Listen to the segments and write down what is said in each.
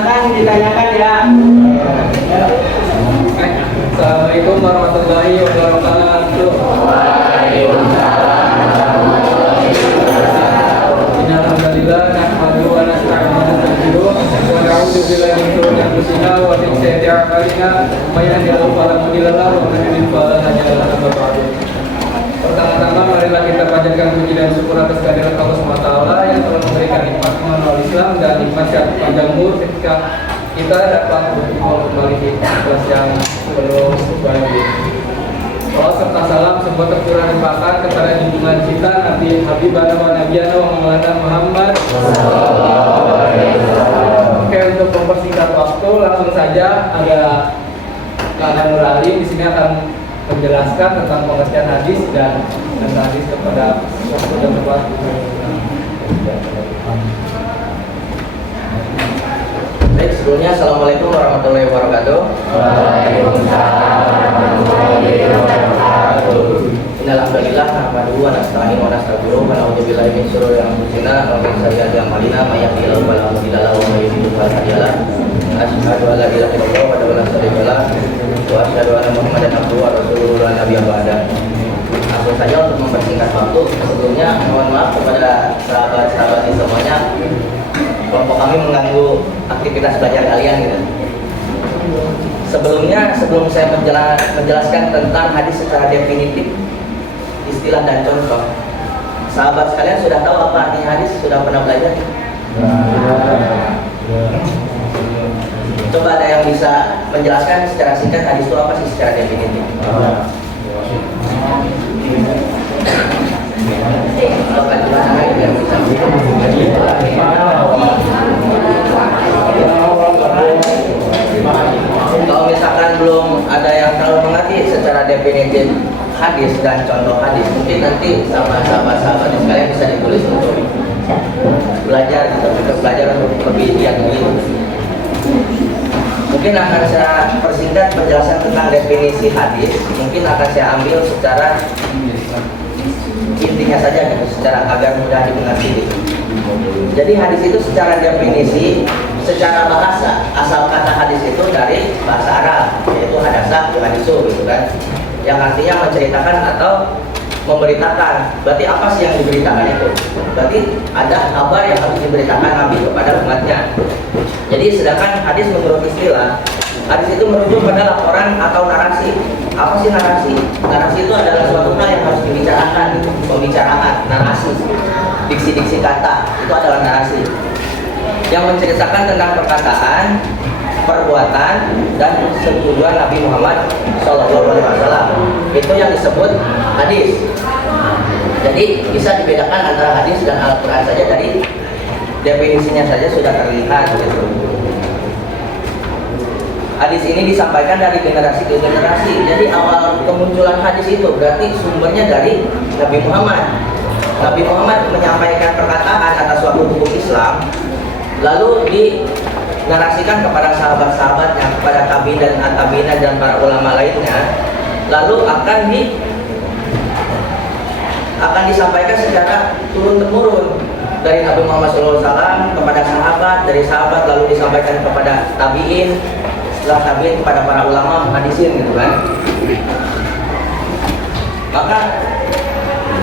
silakan ditanyakan ya. Assalamualaikum warahmatullahi wabarakatuh. Innalhamdulillah nahmaduhu wa nasta'inuhu wa nastaghfiruh wa na'udzu billahi min shururi anfusina wa min sayyiati a'malina may yahdihillahu fala mudilla lahu wa man yudlil fala hadiya lahu. Pertama-tama marilah kita panjatkan puji dan syukur atas kehadirat Allah SWT yang telah memberikan nikmat mengenal Islam dan nikmat panjang umur ketika kita dapat berkumpul kembali di kelas yang penuh bahagia ini. Salam serta salam semua tercurah limpahkan kepada junjungan kita Nabi Habibana wa Nabiyana wa Maulana Muhammad. Oke, untuk mempersingkat waktu langsung saja ada Kak Nur Ali di sini akan menjelaskan tentang pengertian hadis dan hadis kepada waktu dan tempat. Baik, sebelumnya Assalamualaikum warahmatullahi wabarakatuh. Waalaikumsalam warahmatullahi wabarakatuh. Innalhamdulillah nahmaduhu wa nasta'inuhu wa nastaghfiruh wa na'udzu billahi min syururi anfusina wa min sayyiati a'malina may yahdihillahu fala mudilla lahu wa may yudlil fala hadiya lahu. Asyhadu an la ilaha illallah wa la syarika lahu wa asyhadu anna Muhammadan abduhu wa rasuluhu la nabiyya ba'da. Langsung saja untuk mempersingkat waktu, sebelumnya mohon maaf kepada sahabat-sahabat semuanya, kelompok kami mengganggu aktivitas belajar kalian gitu. Sebelum saya menjelaskan tentang hadis secara definitif, istilah dan contoh, sahabat sekalian sudah tahu apa artinya hadis? Sudah pernah belajar? Coba ada yang bisa menjelaskan secara singkat hadis itu apa sih secara definitif? Kalau misalkan belum ada yang terlalu mengerti secara definitif hadis dan contoh hadis, mungkin nanti sama sahabat-sahabat sekalian bisa ditulis untuk belajar untuk lebih giat gitu. Mungkin akan saya persingkat penjelasan tentang definisi hadis. Mungkin akan saya ambil secara intinya saja gitu, secara agar mudah dimengerti gitu. Jadi hadis itu secara definisi, secara bahasa, asal kata hadis itu dari bahasa Arab, yaitu hadasa yuhadisu gitu kan, yang artinya menceritakan atau memberitakan. Berarti apa sih yang diberitakan itu? Berarti ada kabar yang harus diberitakan Nabi kepada umatnya. Jadi sedangkan hadis menurut istilah, hadis itu merujuk pada laporan atau narasi. Apa sih narasi? Narasi itu adalah suatu hal yang harus dibicarakan, pembicaraan, narasi, diksi-diksi kata, itu adalah narasi yang menceritakan tentang perkataan, perbuatan, dan tujuan Nabi Muhammad SAW. Itu yang disebut hadis. Jadi bisa dibedakan antara hadis dan Al-Quran saja dari definisinya saja sudah terlihat gitu. Hadis ini disampaikan dari generasi ke generasi. Jadi awal kemunculan hadis itu berarti sumbernya dari Nabi Muhammad. Nabi Muhammad menyampaikan perkataan atas suatu hukum Islam, lalu dinarasikan kepada sahabat-sahabatnya, kepada tabi'in dan at-tabi'in dan para ulama lainnya, lalu akan disampaikan secara turun-temurun dari Nabi Muhammad SAW kepada sahabat, dari sahabat lalu disampaikan kepada tabi'in, setelah tabi'in kepada para ulama muhaddisin gitu kan. Maka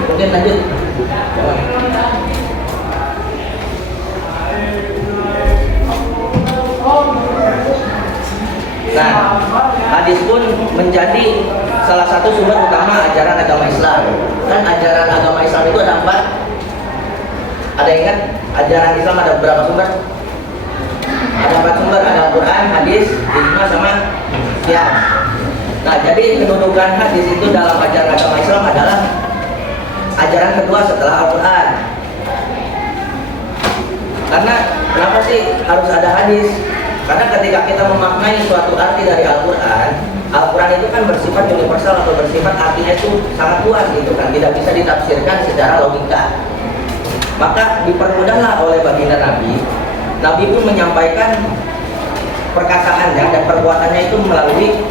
mungkin lanjut. Nah, hadis pun menjadi salah satu sumber utama ajaran agama Islam. Kan ajaran agama Islam itu ada 4. Ada ingat ajaran Islam ada berapa sumber? Ada 4 sumber, ada Al-Quran, hadis, ijma, sama qiyas. Nah, jadi kedudukan hadis itu dalam ajaran agama Islam adalah ajaran kedua setelah Al-Quran. Karena kenapa sih harus ada hadis? Karena ketika kita memaknai suatu arti dari Al-Quran, Al-Quran itu kan bersifat universal atau bersifat artinya itu sangat luas gitu kan, tidak bisa ditafsirkan secara logika. Maka dipermudahlah oleh baginda Nabi. Nabi pun menyampaikan perkataannya dan perbuatannya itu melalui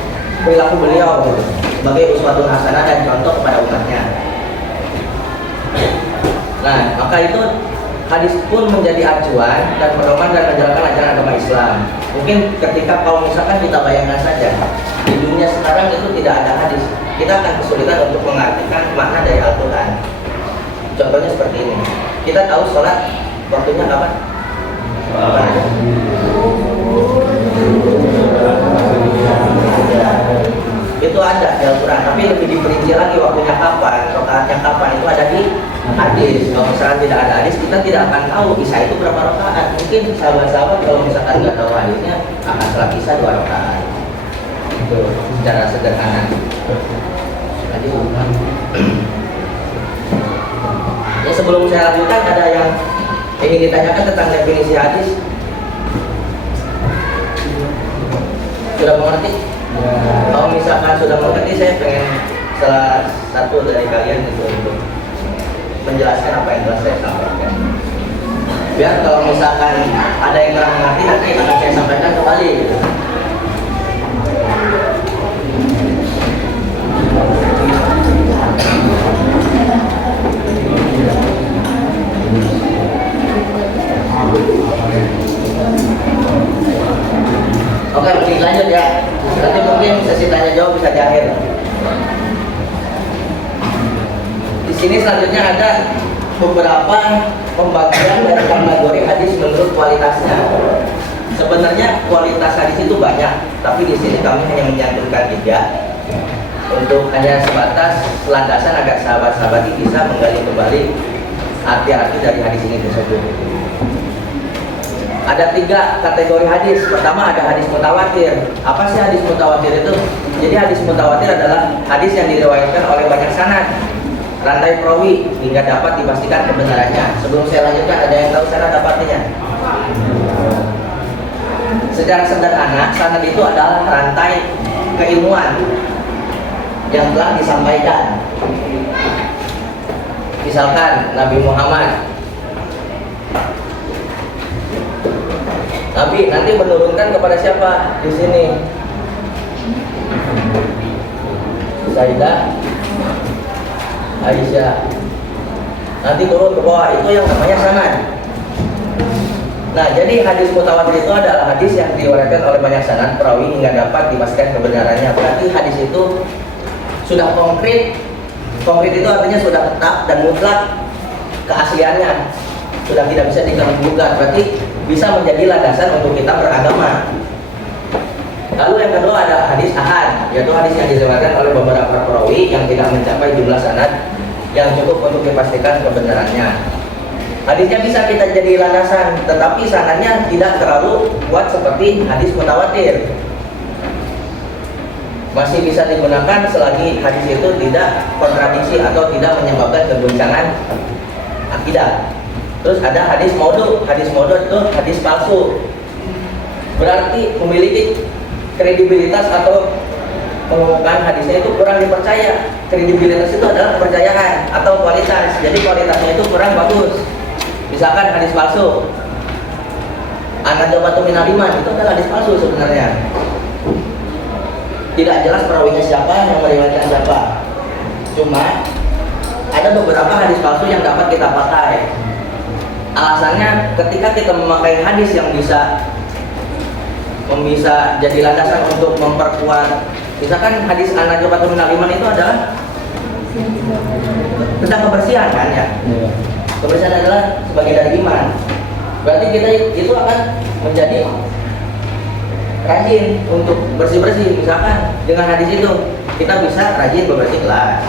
perilaku beliau gitu, sebagai uswatun hasanah dan contoh kepada umatnya. Nah, maka itu hadis pun menjadi acuan dan pedoman dan menjalankan ajaran agama Islam. Mungkin ketika kalau misalkan kita bayangkan saja di dunia sekarang itu tidak ada hadis, kita akan kesulitan untuk mengartikan makna dari Al-Quran. Contohnya seperti ini, kita tahu sholat waktunya kapan? Kapan aja? Itu ada di Al-Quran, tapi lebih diperinci lagi waktunya kapan, rakaatnya kapan, itu ada di hadis. Kalau misalkan tidak ada hadis, kita tidak akan tahu Isya itu berapa rakaat. Mungkin sahabat-sahabat kalau misalkan nggak tahu hadisnya akan sholat Isya 2 rakaat. Itu secara sederhana. Tadi ya, sebelum saya lanjutkan, ada yang ingin ditanyakan tentang definisi hadis? Sudah mengerti? Kalau misalkan sudah mengerti, saya pengen salah satu dari kalian itu untuk menjelaskan apa yang telah saya sampaikan. Biar kalau misalkan ada yang kurang mengerti, nanti akan saya sampaikan kembali. Oke, mungkin lanjut ya. Nanti mungkin sesi tanya jawab bisa di akhir. Di sini selanjutnya ada beberapa pembagian dari kategori hadis menurut kualitasnya. Sebenarnya kualitas hadis itu banyak, tapi di sini kami hanya menyantumkan 3 untuk hanya sebatas landasan agar sahabat-sahabat ini bisa menggali kembali arti-arti dari hadis ini tersebut. Ada 3 kategori hadis. Pertama ada hadis mutawatir. Apa sih hadis mutawatir itu? Jadi hadis mutawatir adalah hadis yang diriwayatkan oleh banyak sanad, rantai perawi hingga dapat dipastikan kebenarannya. Sebelum saya lanjutkan, ada yang tahu sanad apa artinya? Secara sederhana, sanad itu adalah rantai keilmuan yang telah disampaikan. Misalkan Nabi Muhammad, Nabi nanti menurunkan kepada siapa di sini? Sayyidah Aisyah. Nanti turun ke bawah, itu yang namanya sanad. Nah, jadi hadis mutawatir itu adalah hadis yang diriwayatkan oleh banyak sanad perawi hingga dapat dipastikan kebenarannya. Berarti hadis itu sudah konkret. Konkret itu artinya sudah tetap dan mutlak keasliannya, sudah tidak bisa diganggu-gugat. Berarti bisa menjadi landasan untuk kita beragama. Lalu yang kedua ada hadis ahad, yaitu hadis yang diriwayatkan oleh beberapa perawi yang tidak mencapai jumlah sanad yang cukup untuk dipastikan kebenarannya. Hadisnya bisa kita jadi landasan, tetapi sanadnya tidak terlalu kuat seperti hadis mutawatir. Masih bisa digunakan selagi hadis itu tidak kontradiksi atau tidak menyebabkan kegoncangan akidah. Terus ada hadis maudhu. Hadis maudhu itu hadis palsu. Berarti memiliki kredibilitas atau pengumuman hadisnya itu kurang dipercaya. Kredibilitas itu adalah kepercayaan atau kualitas. Jadi kualitasnya itu kurang bagus. Misalkan hadis palsu, an-nadamatu minal iman, itu adalah hadis palsu sebenarnya. Tidak jelas perawinya siapa, yang meriwayatkan siapa. Cuma ada beberapa hadis palsu yang dapat kita pakai. Alasannya ketika kita memakai hadis yang bisa jadi landasan untuk memperkuat. Misalkan hadis an-nadamatu minal iman itu adalah tentang kebersihan kan ya. Kebersihan adalah sebagai dari iman. Berarti kita itu akan menjadi rajin untuk bersih-bersih. Misalkan dengan hadis itu kita bisa rajin bebersih kelas,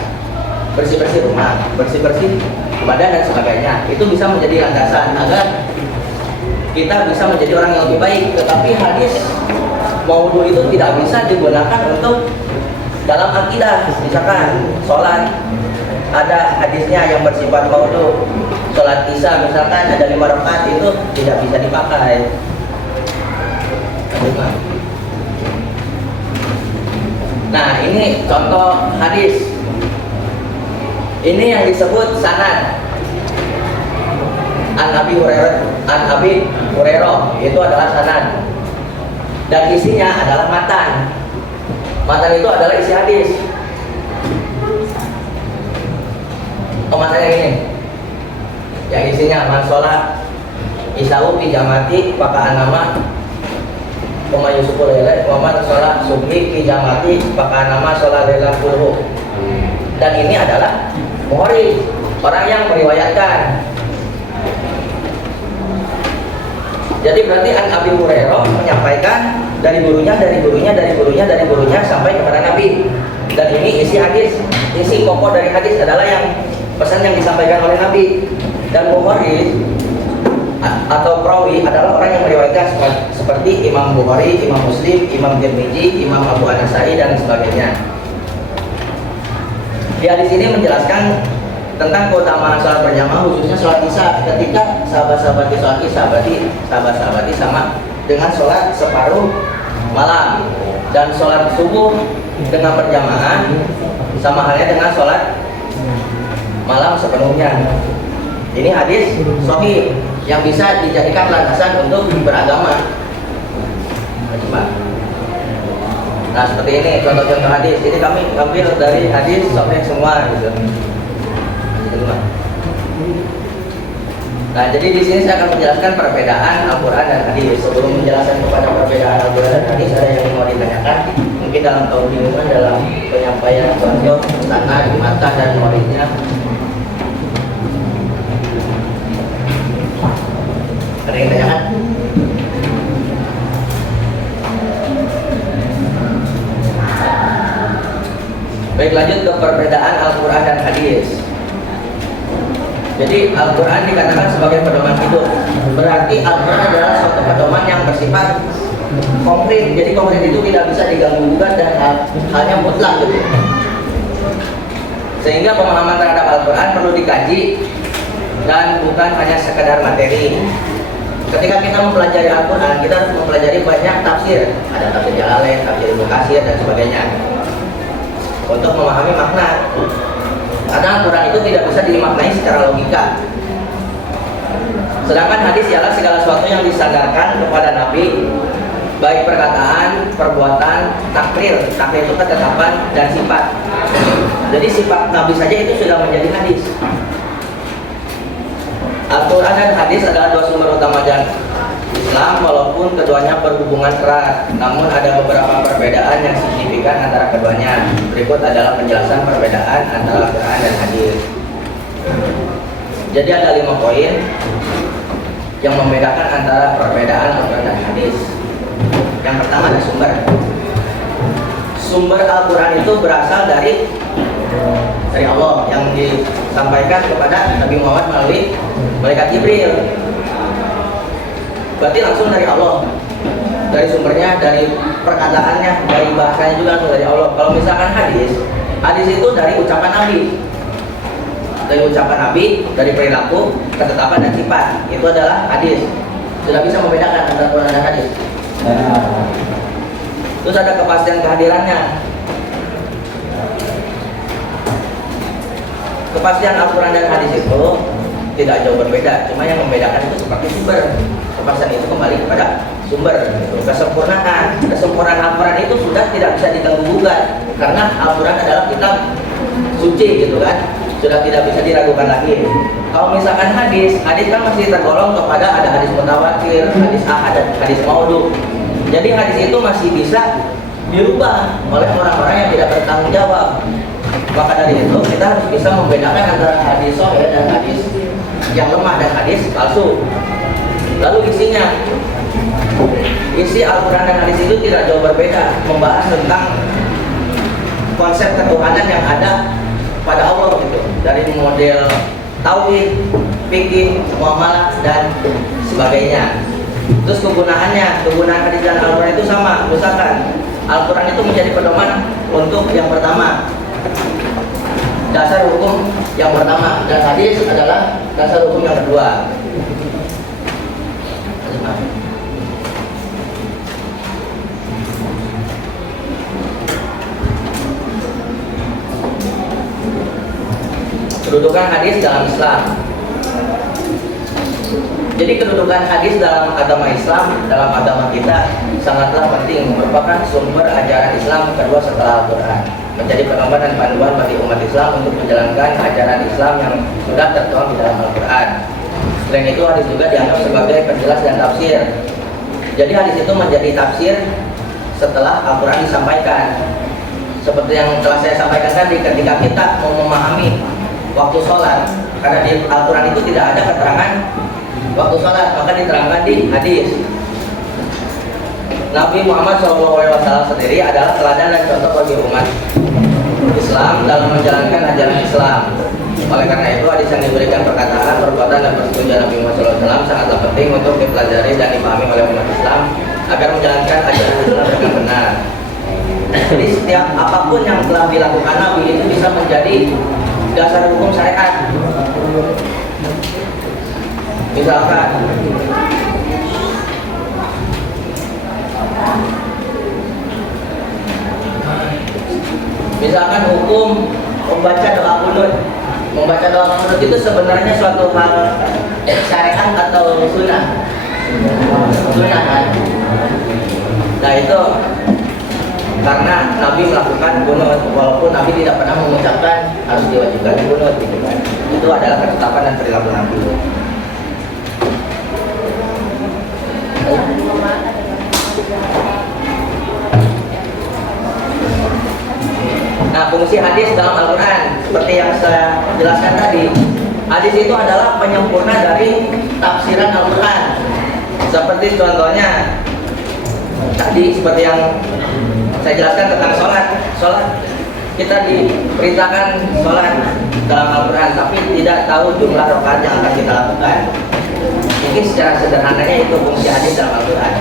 bersih-bersih rumah, bersih-bersih badan dan sebagainya. Itu bisa menjadi landasan agar kita bisa menjadi orang yang lebih baik. Tetapi hadis maudhu itu tidak bisa digunakan untuk dalam akidah. Misalkan sholat, ada hadisnya yang bersifat maudhu. Sholat isya misalkan ada 5 rakaat, itu tidak bisa dipakai. Nah, ini contoh hadis. Ini yang disebut sanad. An Abi Hurairah itu adalah sanad. Dan isinya adalah matan. Matan itu adalah isi hadis. Matannya ini. yang isinya man sholat isau fi jamati paka'an nama Uma Yusuful Lele Muhammad sholat subhi fi jamati paka'an nama sholat lelah kulhu. Dan ini adalah muhri, orang yang meriwayatkan. Jadi berarti An Abi Hurairah menyampaikan dari gurunya sampai kepada Nabi. Dan ini isi hadis, isi pokok dari hadis adalah yang pesan yang disampaikan oleh Nabi. Dan muhri atau perawi adalah orang yang meriwayatkan seperti Imam Bukhari, Imam Muslim, Imam Tirmidzi, Imam Abu An-Nasai dan sebagainya. Di hadis ini menjelaskan tentang keutamaan sholat berjamaah, khususnya sholat isya, ketika sahabat-sahabat sholat isya berarti sahabat-sahabat sama dengan sholat separuh malam, dan sholat subuh dengan berjamaah sama halnya dengan sholat malam sepenuhnya. Ini hadis sahih yang bisa dijadikan landasan untuk beragama. Nah seperti ini contoh-contoh hadis. Ini kami ambil dari hadis sahih semua gitu. Nah, jadi di sini saya akan menjelaskan perbedaan Al-Quran dan hadis. Sebelum menjelaskan kepada perbedaan Al-Quran dan hadis, ada yang mau ditanyakan? Mungkin dalam kebingungan dalam penyampaian contoh, sanad, mata dan muridnya. Ada yang ditanyakan? Baik, lanjut ke perbedaan Al-Quran dan hadis. Jadi Al-Quran dikatakan sebagai pedoman hidup. Berarti Al-Quran adalah suatu pedoman yang bersifat konkret. Jadi konkret itu tidak bisa diganggu-gugat dan halnya mutlak gitu. Sehingga pemahaman terhadap Al-Quran perlu dikaji dan bukan hanya sekedar materi. Ketika kita mempelajari Al-Quran, kita harus mempelajari banyak tafsir. Ada tafsir Jalalain, tafsir Ibnu Katsir dan sebagainya, untuk memahami makna. Karena Al-Quran itu tidak bisa dimaknai secara logika. Sedangkan hadis ialah segala sesuatu yang disandarkan kepada Nabi, baik perkataan, perbuatan, takrir. Takrir itu ketetapan dan sifat. Jadi sifat Nabi saja itu sudah menjadi hadis. Al-Quran dan hadis adalah dua sumber utama dan Islam, walaupun keduanya berhubungan erat, namun ada beberapa perbedaan yang signifikan antara keduanya. Berikut adalah penjelasan perbedaan antara Al-Quran dan hadis. Jadi ada 5 poin yang membedakan antara perbedaan Al-Quran dan hadis. Yang pertama ada sumber. Sumber Al-Quran itu berasal dari Allah yang disampaikan kepada Nabi Muhammad melalui malaikat Jibril. Berarti langsung dari Allah, dari sumbernya, dari perkataannya, dari bahasanya juga langsung dari Allah. Kalau misalkan hadis itu dari ucapan Nabi, dari perilaku, ketetapan dan sifat, itu adalah hadis. Sudah bisa membedakan antara Quran dan hadis. Terus ada kepastian kehadirannya. Kepastian Al-Quran dan hadis itu tidak jauh berbeda, cuma yang membedakan itu seperti sumber. Kepastian itu kembali kepada sumber. Kesempurnaan Al-Quran itu sudah tidak bisa diganggu-gugat, karena Al-Quran adalah kitab suci gitu kan, sudah tidak bisa diragukan lagi. Kalau misalkan hadis kan masih tergolong kepada ada hadis mutawatir, hadis ahad, dan hadis maudhu. Jadi hadis itu masih bisa dirubah oleh orang-orang yang tidak bertanggung jawab. Maka dari itu kita harus bisa membedakan antara hadis sahih dan hadis yang lemah dan hadis palsu. Lalu isi Al-Quran dan hadis itu tidak jauh berbeda, membahas tentang konsep ketuhanan yang ada pada Allah gitu, dari model tauhid, fikih, muamalah dan sebagainya. Terus kegunaan hadis dan Al-Quran itu sama. Misalkan Al-Quran itu menjadi pedoman untuk yang pertama, dasar hukum yang pertama, dan hadis adalah dasar hukum yang kedua. Kedudukan hadis dalam Islam. Jadi kedudukan hadis dalam agama Islam, dalam agama kita sangatlah penting, merupakan sumber ajaran Islam kedua setelah Al-Quran. Menjadi pedoman dan panduan bagi umat Islam untuk menjalankan ajaran Islam yang sudah tertuang di dalam Al-Quran. Selain itu hadis juga dianggap sebagai penjelas dan tafsir. Jadi hadis itu menjadi tafsir setelah Al-Quran disampaikan. Seperti yang telah saya sampaikan tadi, ketika kita mau memahami waktu sholat, karena di Al-Quran itu tidak ada keterangan waktu sholat, maka diterangkan di hadis. Nabi Muhammad SAW sendiri adalah teladan dan contoh bagi umat Islam dalam menjalankan ajaran Islam. Oleh karena itu, hadis yang diberikan perkataan, perbuatan, dan persetujuan Nabi Muhammad SAW sangatlah penting untuk dipelajari dan dipahami oleh umat Islam agar menjalankan ajaran Islam dengan benar. Jadi setiap apapun yang telah dilakukan Nabi itu bisa menjadi dasar hukum syariat. Misalkan hukum membaca doa kunut. Membaca doa kunut itu sebenarnya suatu hal syariat atau sunnah? Sunnah kan? Nah itu karena Nabi melakukan kunut, walaupun Nabi tidak pernah mengucapkan harus diwajibkan kunut, gitu kan? Itu adalah ketetapan dan perilaku Nabi. Nah, fungsi hadis dalam Al-Quran seperti yang saya jelaskan tadi, hadis itu adalah penyempurna dari tafsiran Al-Quran. Seperti contohnya tadi, seperti yang saya jelaskan tentang sholat kita diperintahkan sholat dalam Al-Quran, tapi tidak tahu jumlah rakaat yang akan kita lakukan. Mungkin secara sederhananya itu fungsi hadis dalam Al-Quran.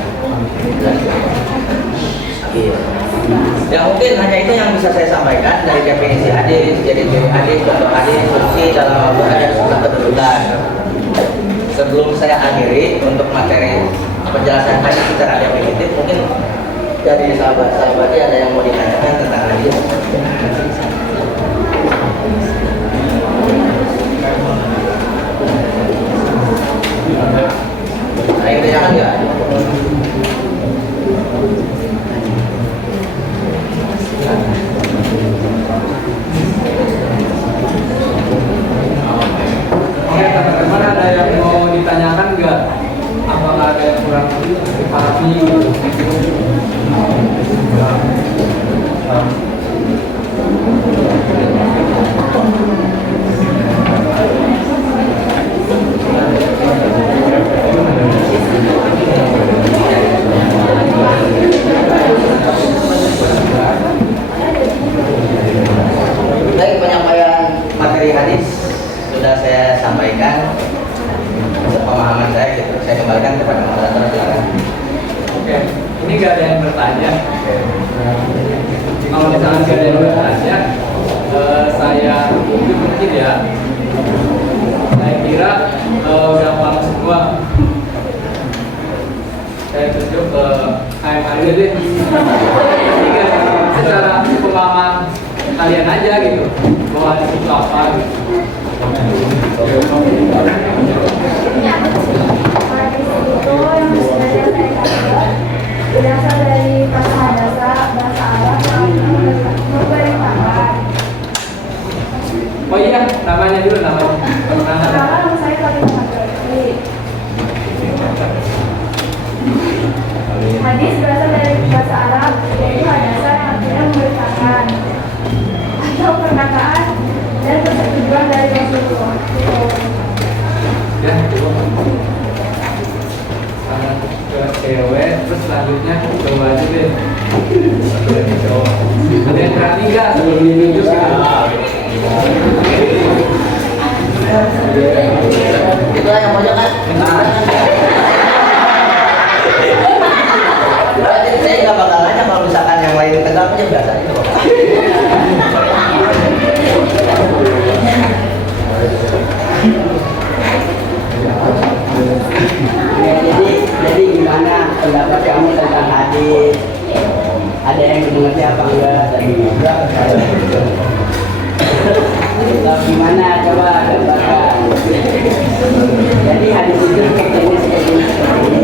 Ya mungkin hanya itu yang bisa saya sampaikan dari definisi hadis, jadi hadis, contoh hadis, fungsi dalam Al-Quran dan sunnah kedudukan. Sebelum saya akhiri untuk materi penjelasan hadis secara definitif, mungkin dari sahabat-sahabatnya ada yang mau ditanyakan tentang hadis. Ada yang ditanyakan nggak? Oke teman-teman, ada yang mau ditanyakan nggak? Apakah ada yang kurang dipahami? Baik, penyampaian materi hadis sudah saya sampaikan. Pemahaman saya, gitu. Saya kembalikan kepada moderator, silakan. Oke, ini nggak ada yang bertanya. Kalau misalnya nggak ada yang bertanya, saya mungkin ya. Saya kira udah paham semua. Saya tunjuk ke KM aja deh. Ini secara pemahaman kalian aja gitu, bahwa itu apa gitu. Berasal dari bahasa Arab yang memberi tangan. Oh iya, namanya dulu namanya. Nama saya Fatimah Abdul. Hadis berasal dari bahasa Arab, yaitu hadasa yang artinya memberi tangan atau perkataan dan persetujuan dari Rasulullah. Ya, ke cewek, terus selanjutnya coba aja deh. Ada yang berani nggak sebelum ditunjuk gitu? Itulah yang pojok kan? Berarti saya nggak bakal nanya kalau misalkan yang lain tegang aja biasa itu. Jadi gimana pendapat kamu tentang hadis? Ada yang mengerti apa enggak tadi? Gimana coba gambarkan? Jadi hadis itu seperti ini.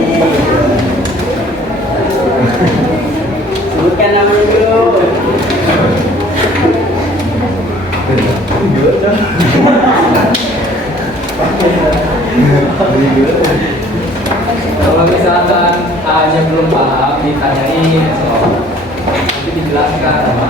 Sebutkan namanya dulu. dijelaskan apa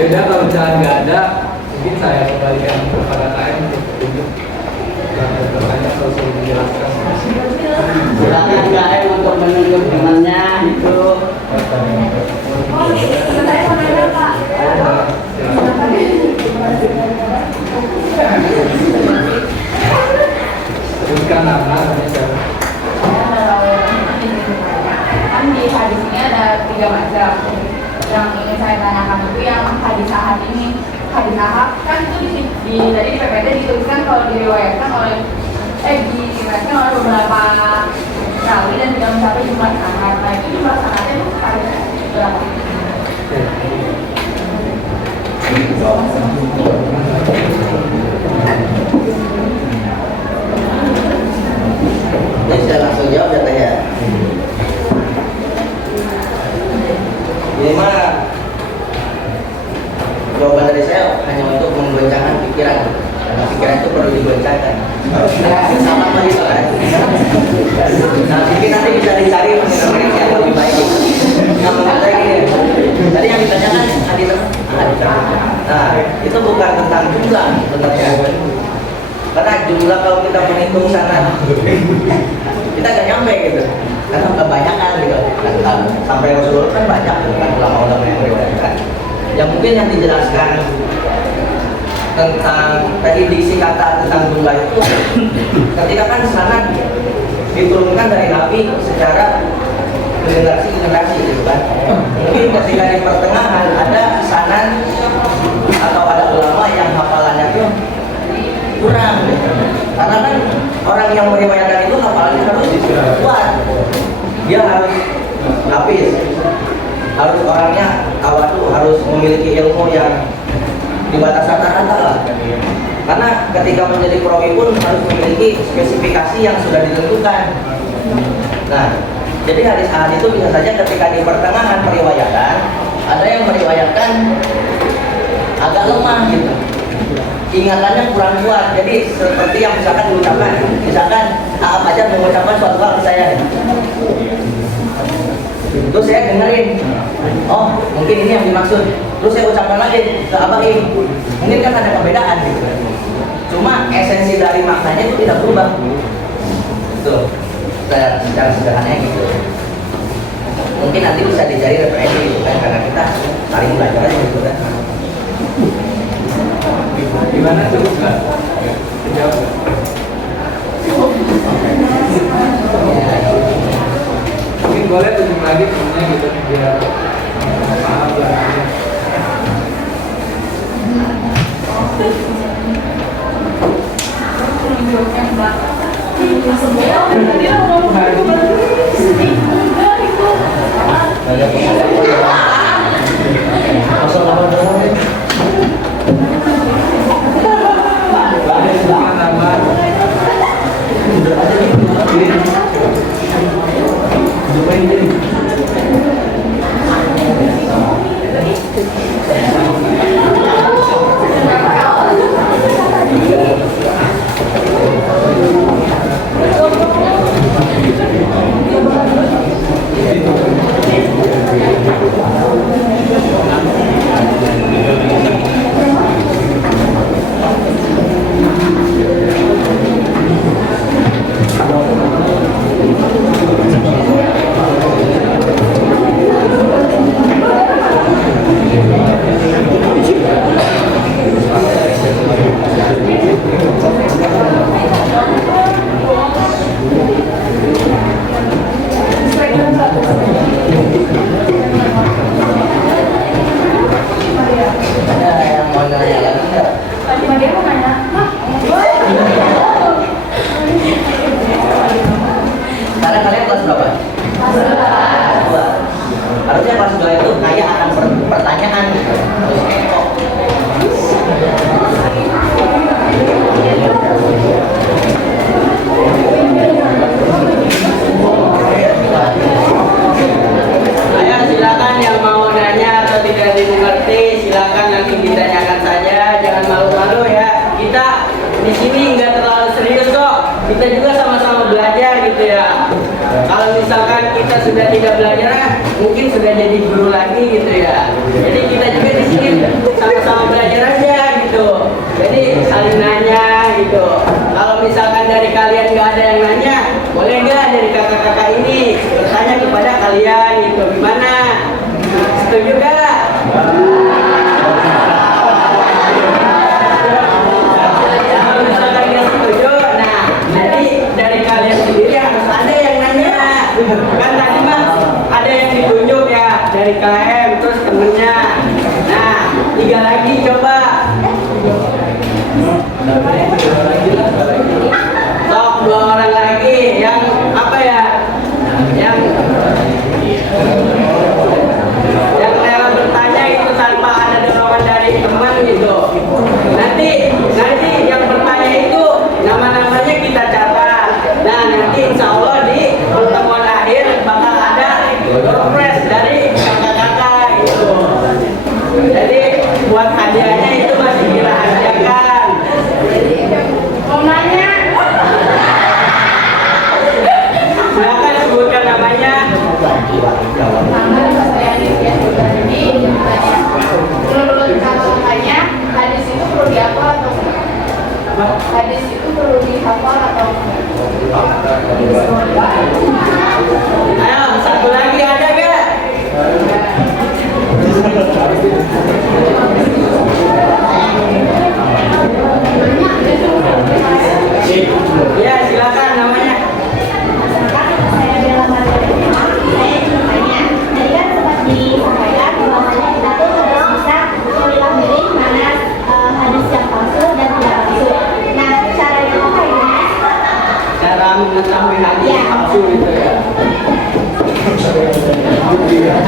beda. Kalau misalnya nggak ada, mungkin saya kembalikan kepada KM untuk tunjuk dan bertanya kalau sudah dijelaskan. Silakan KM untuk menunjuk temannya itu. Oh, saya mau nanya Pak. Sebutkan nama siapa? Kan di hadis ini ada 3 macam. Yang ingin saya tanyakan itu yang hadis ahad ini. Hadis ahad kan itu dari PPT dituliskan kalau diriwayatkan oleh diriwayatkan oleh beberapa rawi dan tidak mencapai jumlah sanad. Nah itu jumlah sanadnya itu ada berapa? Ini saya langsung jawab ya Teh ya. Ini mah jawaban dari saya hanya untuk menggoncangkan pikiran, karena pikiran itu perlu digoncangkan. Sama apa gitu kan? Nah, mungkin nanti bisa dicari mengenai yang lebih baik. Nah, menurut saya gini, tadi yang ditanyakan hadis. Nah, itu bukan tentang jumlah sebenarnya. Karena jumlah kalau kita menghitung sana, kita gak nyampe gitu. Karena kebanyakan gitu. Sampai Rasulullah kan banyak kan ulama-ulama yang meriwayatkan. Yang mungkin yang dijelaskan tentang tadi diisi kata tentang jumlah itu, ketika kan sanad diturunkan dari Nabi secara generasi gitu kan. Mungkin ketika di pertengahan ada sanad atau ada ulama yang hafalannya itu kurang gitu. Karena kan orang yang meriwayatkan itu hafalannya harus kuat, dia harus habis, harus orangnya awal harus memiliki ilmu yang di batas rata-rata lah. Karena ketika menjadi perawi pun harus memiliki spesifikasi yang sudah ditentukan. Nah, jadi hadis ahad itu bisa saja ketika di pertengahan periwayatan ada yang meriwayatkan agak lemah gitu, ingatannya kurang kuat. Jadi seperti yang misalkan diucapkan, misalkan Aap aja mengucapkan suatu hal ke saya, terus saya dengerin, oh mungkin ini yang dimaksud, terus saya ucapkan lagi ke Abah ini, mungkin kan ada perbedaan gitu. Cuma esensi dari maknanya itu tidak berubah. Tuh, secara sederhananya gitu. Mungkin nanti bisa dicari referensi gitu kan, karena kita saling belajar aja gitu kan. Gimana tuh Ustaz? Jawab. Mungkin boleh tunjuk lagi temennya gitu biar paham belakangnya. Sebutkan nama. sudah tidak belajar, mungkin sudah jadi guru lagi gitu ya. Jadi kita juga di sini sama-sama belajar aja gitu. Jadi saling nanya gitu. Kalau misalkan dari kalian nggak ada yang nanya, boleh nggak dari kakak-kakak ini bertanya kepada kalian gitu, gimana? Setuju nggak? Kalau misalkan nggak setuju, nah jadi dari kalian sendiri harus ada yang nanya. Kan tadi mah ada yang ditunjuk ya dari KM terus temennya. Nah 3 lagi coba. Sok 2 orang lagi yang apa ya? Yang rela bertanya itu tanpa ada dorongan dari teman gitu. Nanti yang bertanya itu nama-namanya kita catat. Nah nanti insya Allah di pertemuan akhir bakal ada door prize dari kakak-kakak gitu. Jadi buat hadiahnya itu masih dirahasiakan. Mau nanya? Silakan sebutkan namanya. Nama saya Nivia Sudarni. Menurut kakak-kakaknya, hadis itu perlu dihafal atau enggak? Hadis itu perlu dihafal atau enggak? Ayo satu lagi ada gak? Ya silakan namanya. Saya Bella Margarita. Saya ingin tanya, tadi kan sempat disampaikan bahwasanya kita tuh harus bisa memilah-milih mana hadis yang palsu dan tidak palsu. Nah, caranya tuh kayak gimana? Cara mengetahui hadis Ya. palsu itu ya.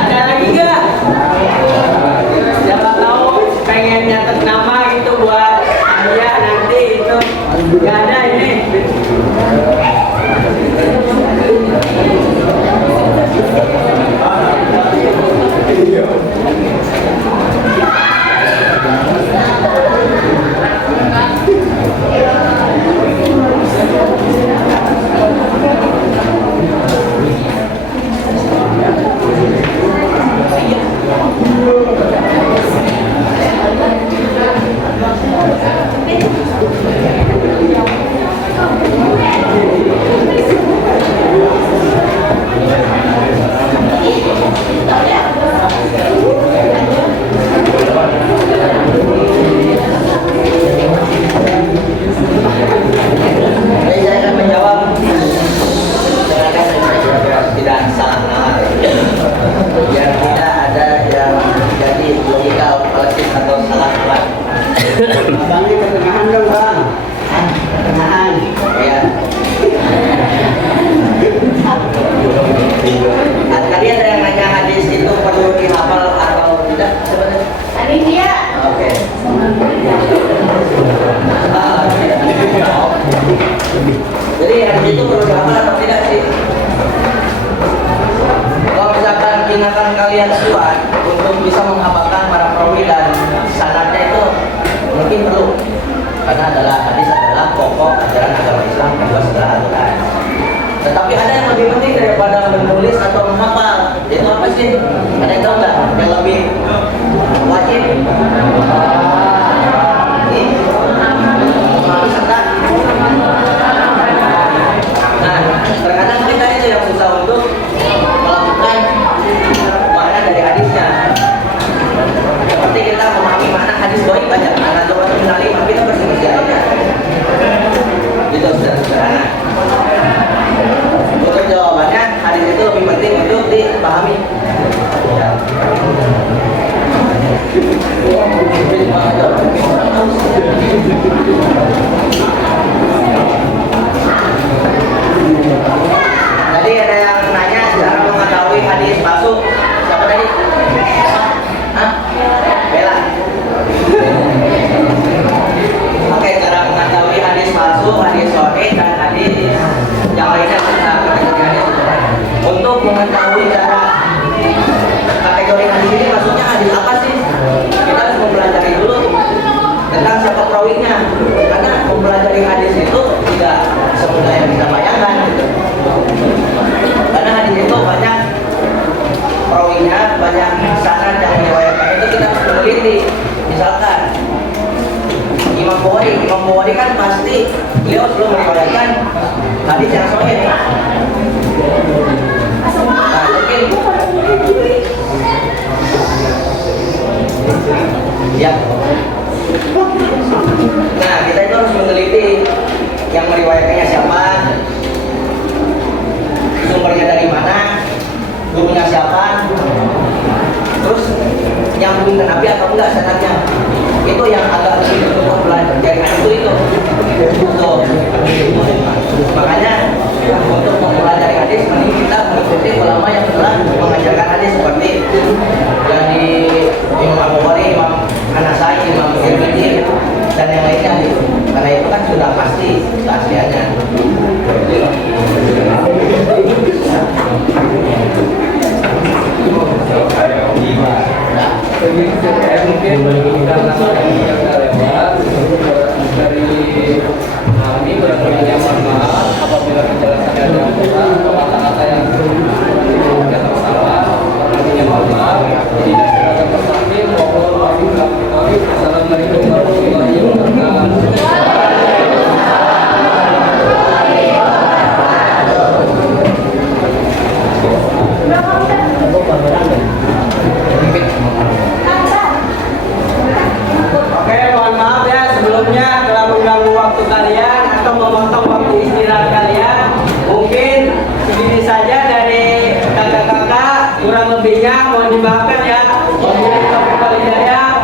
Ada lagi gak? Siapa tahu pengen nyatet nama itu buat hadiah nanti itu. Gak ada ini. Jadi saya akan menjawab dengan tidak salah nama, biar tidak ada yang jadi logika politik atau salah tepat. Abangnya ke tengahan dong bang. Tengahan. Ya. Tadi ada yang nanya hadis itu perlu dihafal atau tidak sebenarnya? Tadi dia Oke. Jadi hadis itu perlu dihafal atau tidak sih? Kalau misalkan ingatan kalian kuat untuk bisa menghafalkan para perawi dan sanadnya itu mungkin perlu, karena hadis adalah pokok ajaran agama Islam kedua setelah Al-Quran. Tetapi ada yang lebih penting daripada menulis atau menghafal. Itu apa sih? Ada yang tahu nggak? Yang lebih wajib? Nah, terkadang kita itu yang susah untuk melakukan makna dari hadisnya. Seperti kita memahami makna hadis baik banyak, karena coba mengenali kita bersih-bersih aja. Gitu sederhana. Untuk jawabannya, hadis itu lebih penting untuk dipahami. Ya. begini, misalkan Imam Bukhari kan pasti beliau belum meriwayatkan hadis yang sahih. Nah, mungkin ya. Nah, kita itu harus meneliti yang meriwayatkannya siapa, sumbernya dari mana, gurunya siapa, terus nyambung ke Nabi atau enggak sanadnya. Itu yang agak lebih untuk belajar dari hadis itu. Tuh. Makanya untuk mempelajari hadis mending kita mengikuti ulama yang telah mengajarkan hadis seperti yang di Imam Bukhari, Imam An-Nasai, Imam Tirmidzi dan yang lainnya gitu. Karena itu kan sudah pasti keasliannya. Mungkin karena yang lewat dari kami berarti mohon maaf apabila penjelasannya ada atau kata-kata yang tidak salah. Artinya mohon maaf. Jadi dari perspektif Assalamualaikum warahmatullahi wabarakatuh. Oke, mohon maaf ya sebelumnya telah mengganggu waktu kalian atau memotong waktu istirahat kalian. Mungkin segini saja dari kakak-kakak, kurang lebihnya mohon dimaafkan ya. Wabillahi taufiq wal hidayah.